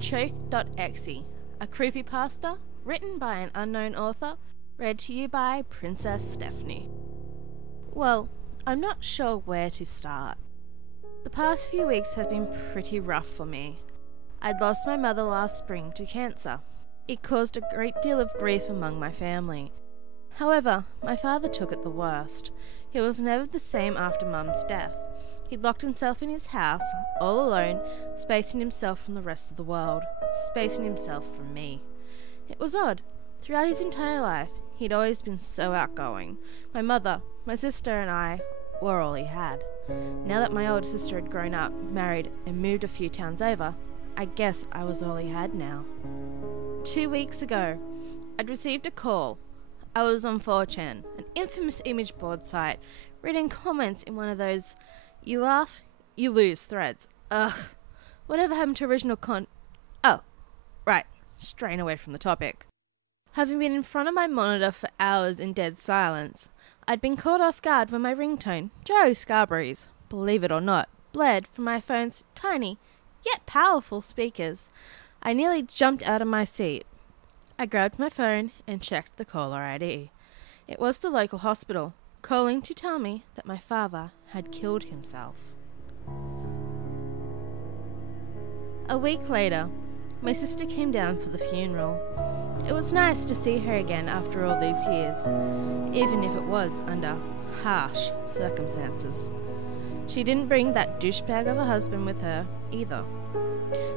Choke.Exe, a creepypasta written by an unknown author, read to you by Princess Stephni. Well, I'm not sure where to start. The past few weeks have been pretty rough for me. I'd lost my mother last spring to cancer. It caused a great deal of grief among my family. However, my father took it the worst. He was never the same after Mum's death. He'd locked himself in his house, all alone, spacing himself from the rest of the world, spacing himself from me. It was odd. Throughout his entire life, he'd always been so outgoing. My mother, my sister and I were all he had. Now that my older sister had grown up, married, and moved a few towns over, I guess I was all he had now. 2 weeks ago, I'd received a call. I was on 4chan, an infamous image board site, reading comments in one of those you laugh, you lose threads. Ugh. Whatever happened to original Oh, right. Straying away from the topic. Having been in front of my monitor for hours in dead silence, I'd been caught off guard when my ringtone, Joe Scarberry's, believe it or not, blared from my phone's tiny, yet powerful speakers. I nearly jumped out of my seat. I grabbed my phone and checked the caller ID. It was the local hospital, calling to tell me that my father had killed himself. A week later, my sister came down for the funeral. It was nice to see her again after all these years, even if it was under harsh circumstances. She didn't bring that douchebag of a husband with her either.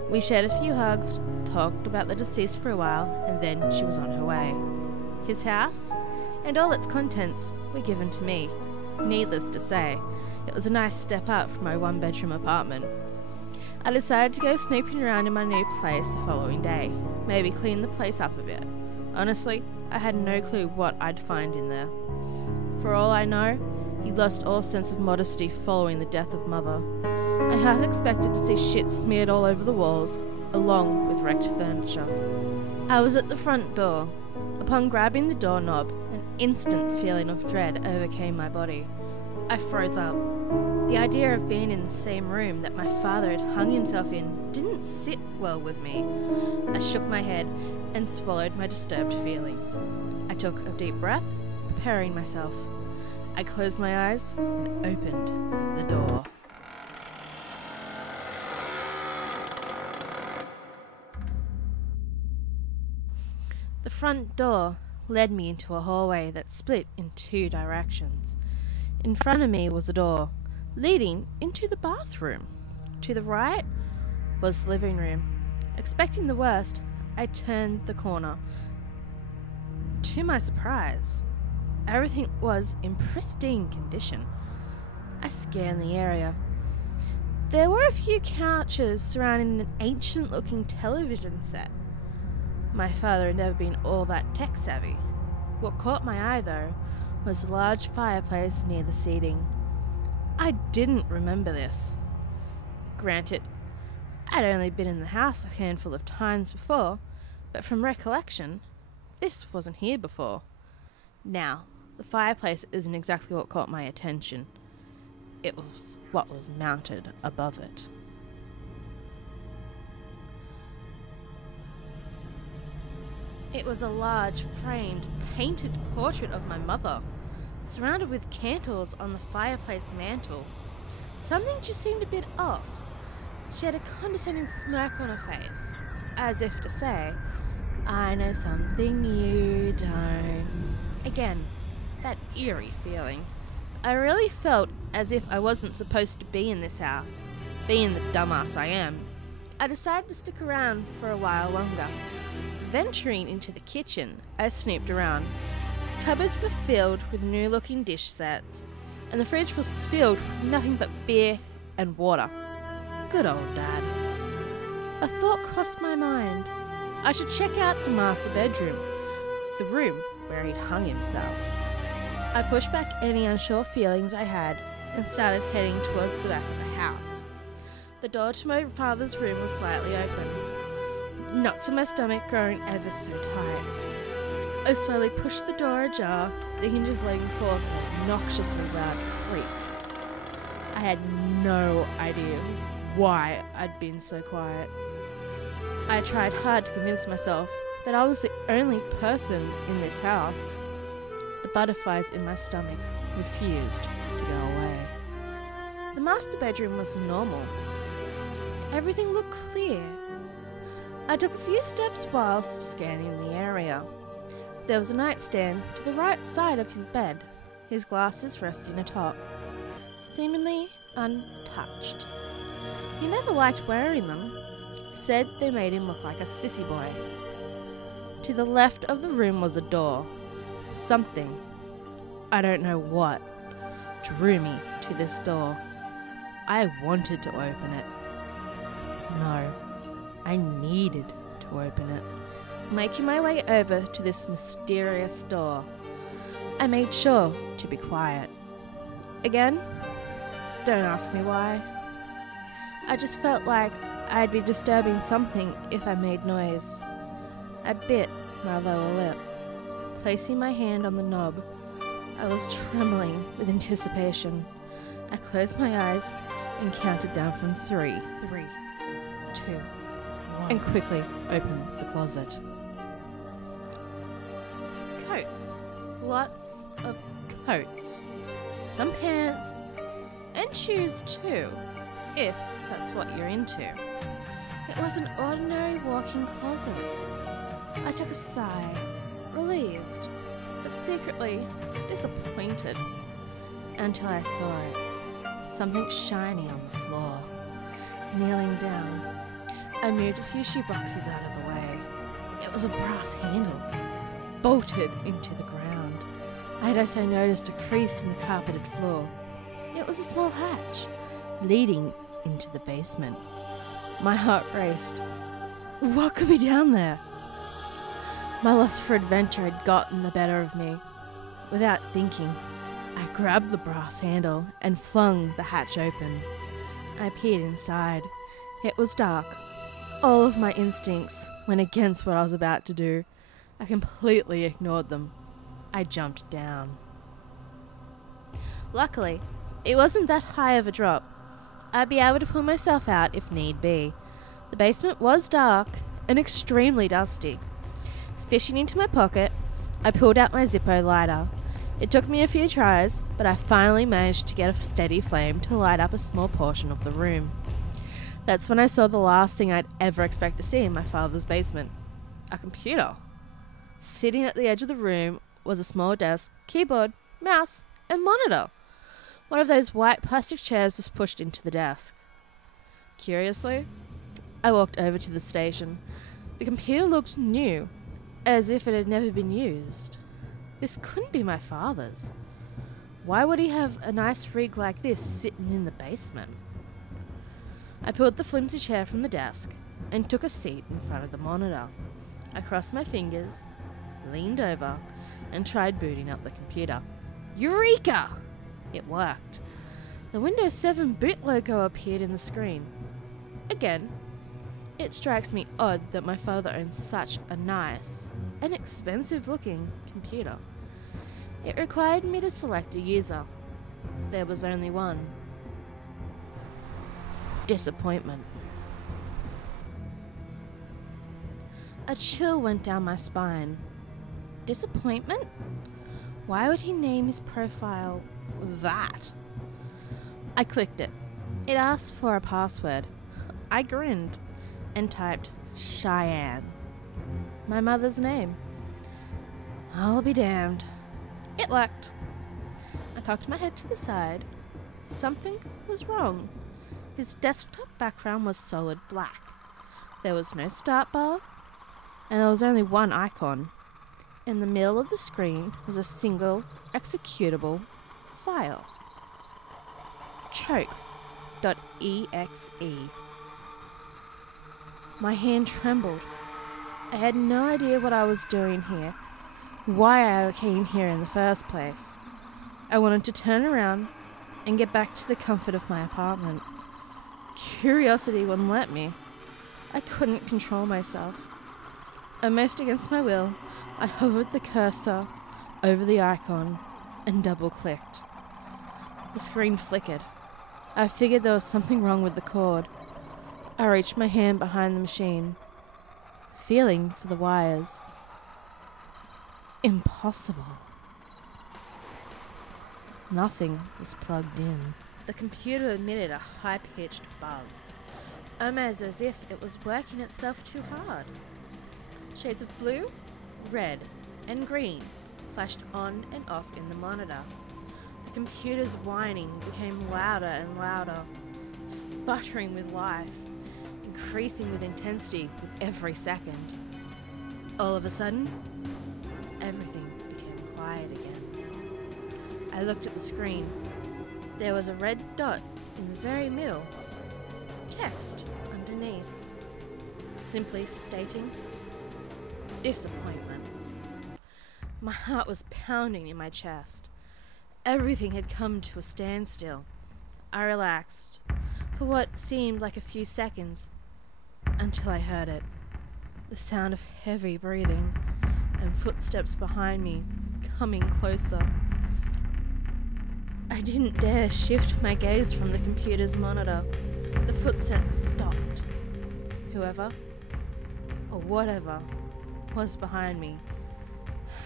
We shared a few hugs, talked about the deceased for a while, and then she was on her way. His house and all its contents were given to me. Needless to say, it was a nice step up from my one-bedroom apartment. I decided to go snooping around in my new place the following day, maybe clean the place up a bit. Honestly, I had no clue what I'd find in there. For all I know, he lost all sense of modesty following the death of Mother. I half expected to see shit smeared all over the walls, along with wrecked furniture. I was at the front door. Upon grabbing the doorknob, an instant feeling of dread overcame my body. I froze up. The idea of being in the same room that my father had hung himself in didn't sit well with me. I shook my head and swallowed my disturbed feelings. I took a deep breath, preparing myself. I closed my eyes and opened the door. The front door led me into a hallway that split in 2 directions. In front of me was a door leading into the bathroom. To the right was the living room. Expecting the worst, I turned the corner. To my surprise, everything was in pristine condition. I scanned the area. There were a few couches surrounding an ancient-looking television set. My father had never been all that tech-savvy. What caught my eye, though, was the large fireplace near the seating. I didn't remember this. Granted, I'd only been in the house a handful of times before, but from recollection, this wasn't here before. Now, the fireplace isn't exactly what caught my attention. It was what was mounted above it. It was a large, framed, painted portrait of my mother, surrounded with candles on the fireplace mantel. Something just seemed a bit off. She had a condescending smirk on her face, as if to say, I know something you don't. Again, that eerie feeling. I really felt as if I wasn't supposed to be in this house, being the dumbass I am. I decided to stick around for a while longer. Venturing into the kitchen, I snooped around. Cupboards were filled with new-looking dish sets, and the fridge was filled with nothing but beer and water. Good old Dad. A thought crossed my mind. I should check out the master bedroom, the room where he'd hung himself. I pushed back any unsure feelings I had and started heading towards the back of the house. The door to my father's room was slightly open. Knots in my stomach growing ever so tight. I slowly pushed the door ajar, the hinges letting forth an obnoxiously loud creak. I had no idea why I'd been so quiet. I tried hard to convince myself that I was the only person in this house. The butterflies in my stomach refused to go away. The master bedroom was normal. Everything looked clear. I took a few steps whilst scanning the area. There was a nightstand to the right side of his bed, his glasses resting atop, seemingly untouched. He never liked wearing them, said they made him look like a sissy boy. To the left of the room was a door. Something, I don't know what, drew me to this door. I wanted to open it. No, I needed to open it. Making my way over to this mysterious door, I made sure to be quiet. Again, don't ask me why. I just felt like I'd be disturbing something if I made noise. I bit my lower lip. Placing my hand on the knob, I was trembling with anticipation. I closed my eyes and counted down from 3, 2, 1, and quickly opened the closet. Coats. Lots of coats. Some pants. And shoes too, if that's what you're into. It was an ordinary walk-in closet. I took a sigh, relieved, but secretly disappointed, until I saw it. Something shiny on the floor. Kneeling down, I moved a few shoe boxes out of the way. It was a brass handle, bolted into the ground. I had also noticed a crease in the carpeted floor. It was a small hatch, leading into the basement. My heart raced. What could be down there? My lust for adventure had gotten the better of me. Without thinking, I grabbed the brass handle and flung the hatch open. I peered inside. It was dark. All of my instincts went against what I was about to do. I completely ignored them. I jumped down. Luckily, it wasn't that high of a drop. I'd be able to pull myself out if need be. The basement was dark and extremely dusty. Fishing into my pocket, I pulled out my Zippo lighter. It took me a few tries, but I finally managed to get a steady flame to light up a small portion of the room. That's when I saw the last thing I'd ever expect to see in my father's basement. A computer. Sitting at the edge of the room was a small desk, keyboard, mouse, and monitor. One of those white plastic chairs was pushed into the desk. Curiously, I walked over to the station. The computer looked new, as if it had never been used. This couldn't be my father's. Why would he have a nice rig like this sitting in the basement? I pulled the flimsy chair from the desk and took a seat in front of the monitor. I crossed my fingers, leaned over, and tried booting up the computer. Eureka! It worked. The Windows 7 boot logo appeared in the screen. Again, it strikes me odd that my father owns such a nice and expensive-looking computer. It required me to select a user. There was only one. Disappointment. A chill went down my spine. Disappointment? Why would he name his profile that? I clicked it. It asked for a password. I grinned and typed Cheyenne, my mother's name. I'll be damned. It worked. I cocked my head to the side. Something was wrong. His desktop background was solid black. There was no start bar, and there was only one icon. In the middle of the screen was a single executable file. Choke.Exe. My hand trembled. I had no idea what I was doing here, why I came here in the first place. I wanted to turn around and get back to the comfort of my apartment. Curiosity wouldn't let me. I couldn't control myself. Almost against my will, I hovered the cursor over the icon and double-clicked. The screen flickered. I figured there was something wrong with the cord. I reached my hand behind the machine. feeling for the wires. Impossible. Nothing was plugged in. The computer emitted a high-pitched buzz, almost as if it was working itself too hard. Shades of blue, red, and green flashed on and off in the monitor. The computer's whining became louder and louder, sputtering with life, increasing with intensity with every second. All of a sudden, everything became quiet again. I looked at the screen. There was a red dot in the very middle. Text underneath, simply stating, disappointment. My heart was pounding in my chest. Everything had come to a standstill. I relaxed for what seemed like a few seconds until I heard it. The sound of heavy breathing and footsteps behind me coming closer. I didn't dare shift my gaze from the computer's monitor. The footsteps stopped. Whoever, or whatever, was behind me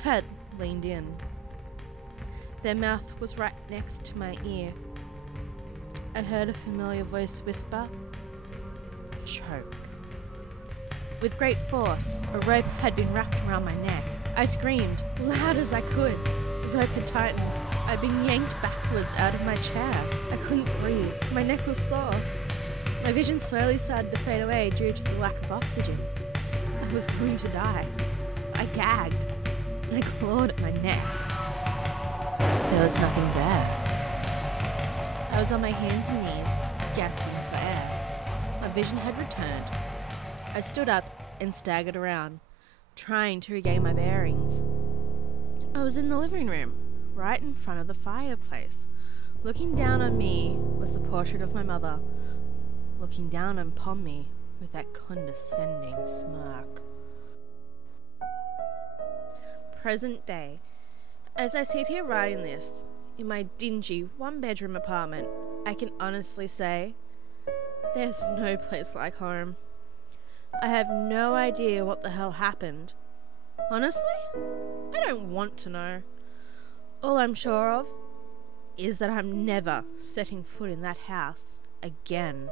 had leaned in. Their mouth was right next to my ear. I heard a familiar voice whisper, "Choke." With great force, a rope had been wrapped around my neck. I screamed, loud as I could. The rope had tightened. I'd been yanked backwards out of my chair. I couldn't breathe. My neck was sore. My vision slowly started to fade away due to the lack of oxygen. I was going to die. I gagged, and I clawed at my neck. There was nothing there. I was on my hands and knees, gasping for air. My vision had returned. I stood up and staggered around, trying to regain my bearings. I was in the living room, right in front of the fireplace. Looking down on me was the portrait of my mother, looking down upon me with that condescending smirk. Present day. As I sit here writing this, in my dingy one-bedroom apartment, I can honestly say, there's no place like home. I have no idea what the hell happened. Honestly, I don't want to know. All I'm sure of is that I'm never setting foot in that house again.